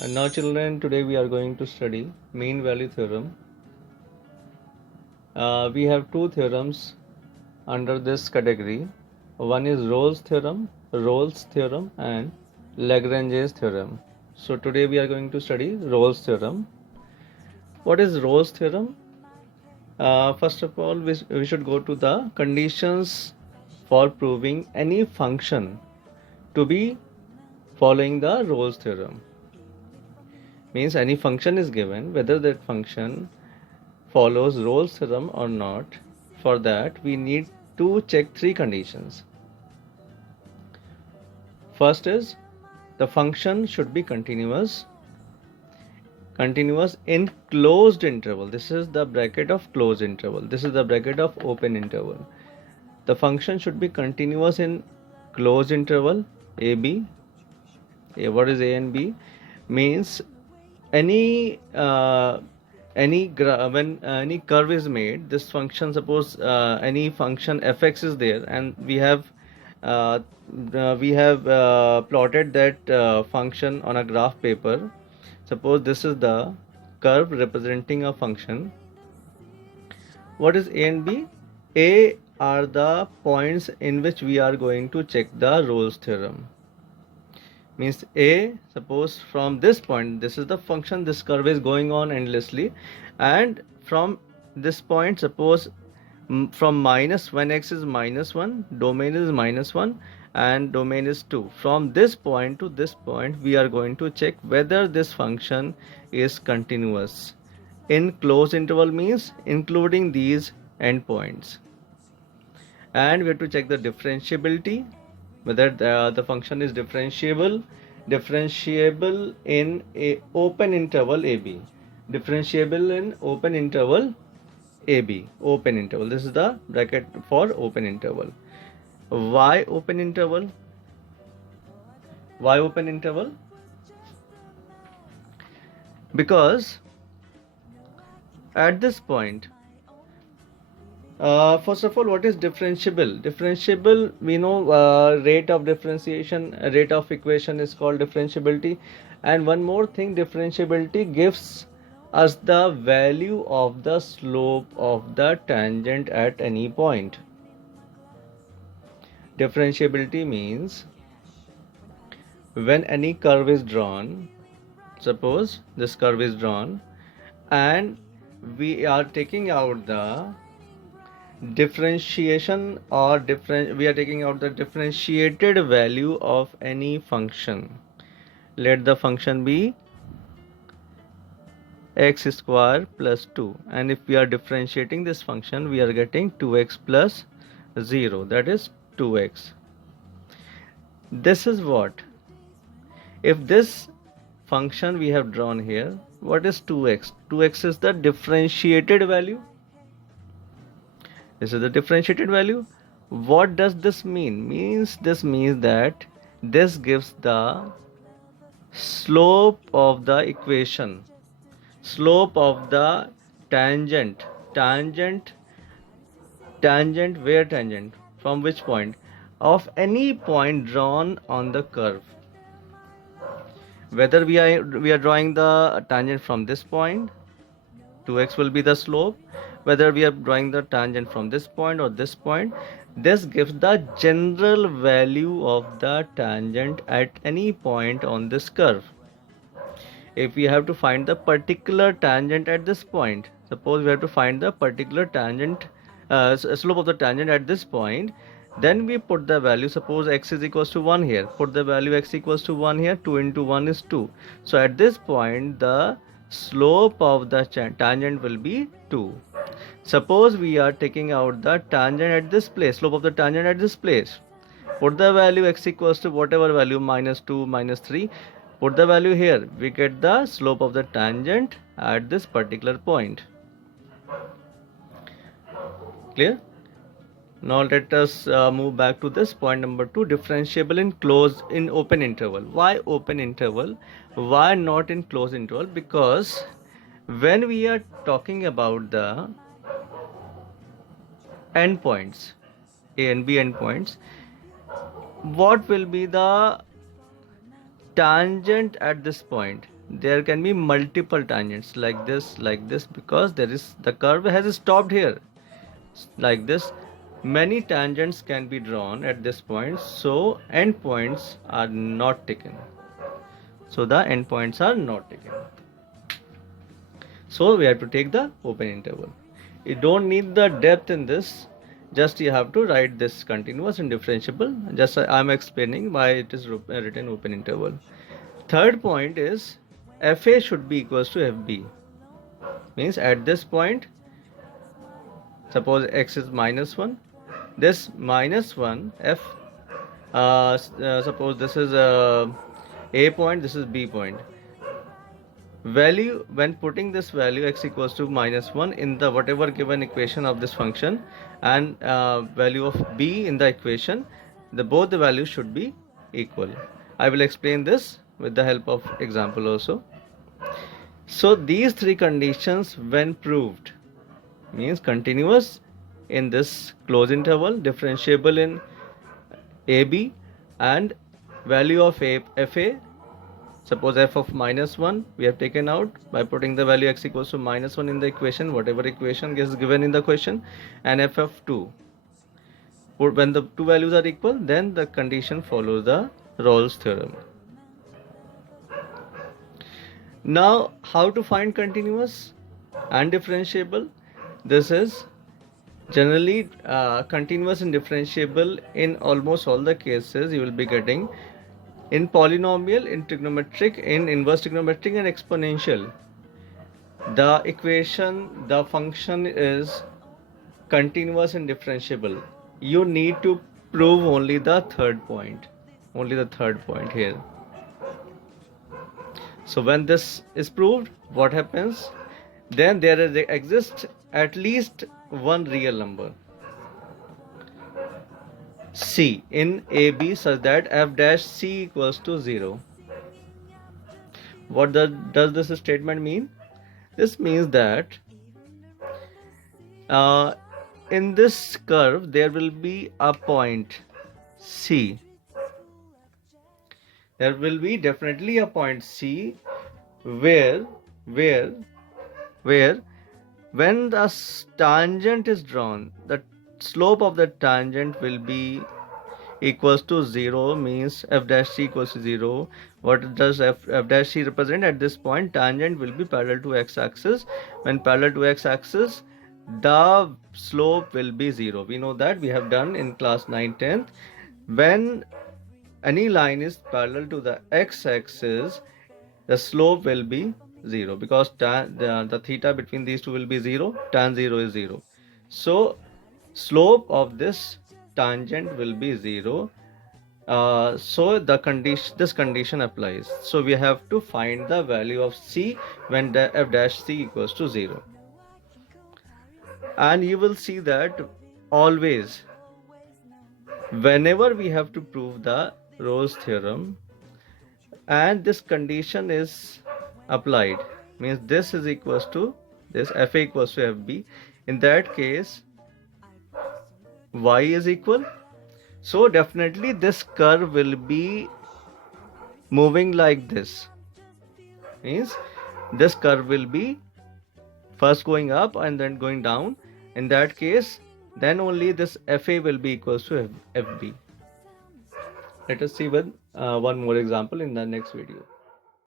And now children, today we are going to study mean value theorem. We have two theorems under this category. One is Rolle's theorem and Lagrange's theorem. So today we are going to study Rolle's theorem. What is Rolle's theorem? First of all, we should go to the conditions for proving any function to be following the Rolle's theorem. Means any function is given, whether that function follows Rolle's theorem or not. For that we need to check three conditions. First is the function should be continuous in closed interval. This is the bracket of closed interval. This is the bracket of open interval. The function should be continuous in closed interval AB. What is A and B? Means any when any curve is made, this function, suppose any function fx is there, and we have plotted that function on a graph paper. Suppose this is the curve representing a function. What is A and B? A are the points in which we are going to check the Rolle's theorem. Means A, suppose from this point, this is the function, this curve is going on endlessly, and from this point, suppose from minus, when x is -1, domain is -1 and domain is 2. From this point to this point, we are going to check whether this function is continuous in closed interval, means including these endpoints. And we have to check the differentiability, whether the function is differentiable in a open interval AB. Differentiable in open interval AB. Open interval. This is the bracket for open interval. Why open interval? Why open interval? Because at this point, first of all, what is differentiable? Differentiable, we know rate of differentiation, rate of equation is called differentiability. And one more thing, differentiability gives us the value of the slope of the tangent at any point. Differentiability means when any curve is drawn, suppose this curve is drawn, and we are taking out the differentiation or we are taking out the differentiated value of any function. Let the function be x square plus 2, and if we are differentiating this function, we are getting 2x plus 0, that is 2x. This is what, if this function we have drawn here, what is 2x? 2x is the differentiated value. This is the differentiated value. What does this mean? This means that this gives the slope of the equation, slope of the tangent. Tangent, where tangent? From which point? Of any point drawn on the curve. Whether we are drawing the tangent from this point, 2x will be the slope. Whether we are drawing the tangent from this point or this point, this gives the general value of the tangent at any point on this curve. If we have to find the particular tangent at this point, suppose we have to find the particular tangent slope of the tangent at this point, then we put the value, suppose x is equals to 1 here, put the value x equals to 1 here, 2 into 1 is 2. So at this point, the slope of the tangent will be 2. Suppose we are taking out the tangent at this place, slope of the tangent at this place. Put the value x equals to whatever value, -2, -3. Put the value here. We get the slope of the tangent at this particular point. Clear? Now let us move back to this point number 2, differentiable in open interval. Why open interval? Why not in closed interval? Because when we are talking about the endpoints, A and B endpoints, what will be the tangent at this point? there can be multiple tangents like this, because the curve has stopped here. Like this, many tangents can be drawn at this point, so endpoints are not taken. So the endpoints are not taken. So we have to take the open interval. You don't need the depth in this, just you have to write this continuous and differentiable. Just I'm explaining why it is written open interval. Third point is fa should be equals to fb. Means at this point, suppose x is -1, this -1 f, suppose this is a point, this is b point. Value, when putting this value x equals to -1 in the whatever given equation of this function, and value of b in the equation, both the values should be equal. I will explain this with the help of example also. So these three conditions, when proved, means continuous in this closed interval, differentiable in ab, and value of fa, suppose f of -1 we have taken out by putting the value x equals to -1 in the equation, whatever equation is given in the question, and f of 2. When the two values are equal, then the condition follows the Rolle's theorem. Now, how to find continuous and differentiable? This is generally continuous and differentiable in almost all the cases you will be getting in polynomial, in trigonometric, in inverse trigonometric, and exponential. The equation, the function is continuous and differentiable. You need to prove only the third point here. So when this is proved, what happens? Then there exists at least one real number c in AB such that f dash c equals to 0. What does this statement mean? This means that in this curve there will be a point C. There will be definitely a point C where when the tangent is drawn, the slope of the tangent will be equals to 0, means f dash c equals to 0. What does f dash c represent? At this point, tangent will be parallel to x-axis. When parallel to x-axis, the slope will be 0. We know that, we have done in class 9/10th. When any line is parallel to the x-axis, the slope will be 0, because the theta between these two will be 0, tan 0 is 0. So slope of this tangent will be 0. So this condition applies. So we have to find the value of c when the f dash c equals to 0. And you will see that always, whenever we have to prove the Rolle's theorem and this condition is applied, means this is equals to this, fa equals to fb, in that case y is equal. So definitely this curve will be moving like this, means this curve will be first going up and then going down. In that case, then only this fa will be equals to fb. Let us see with one more example in the next video.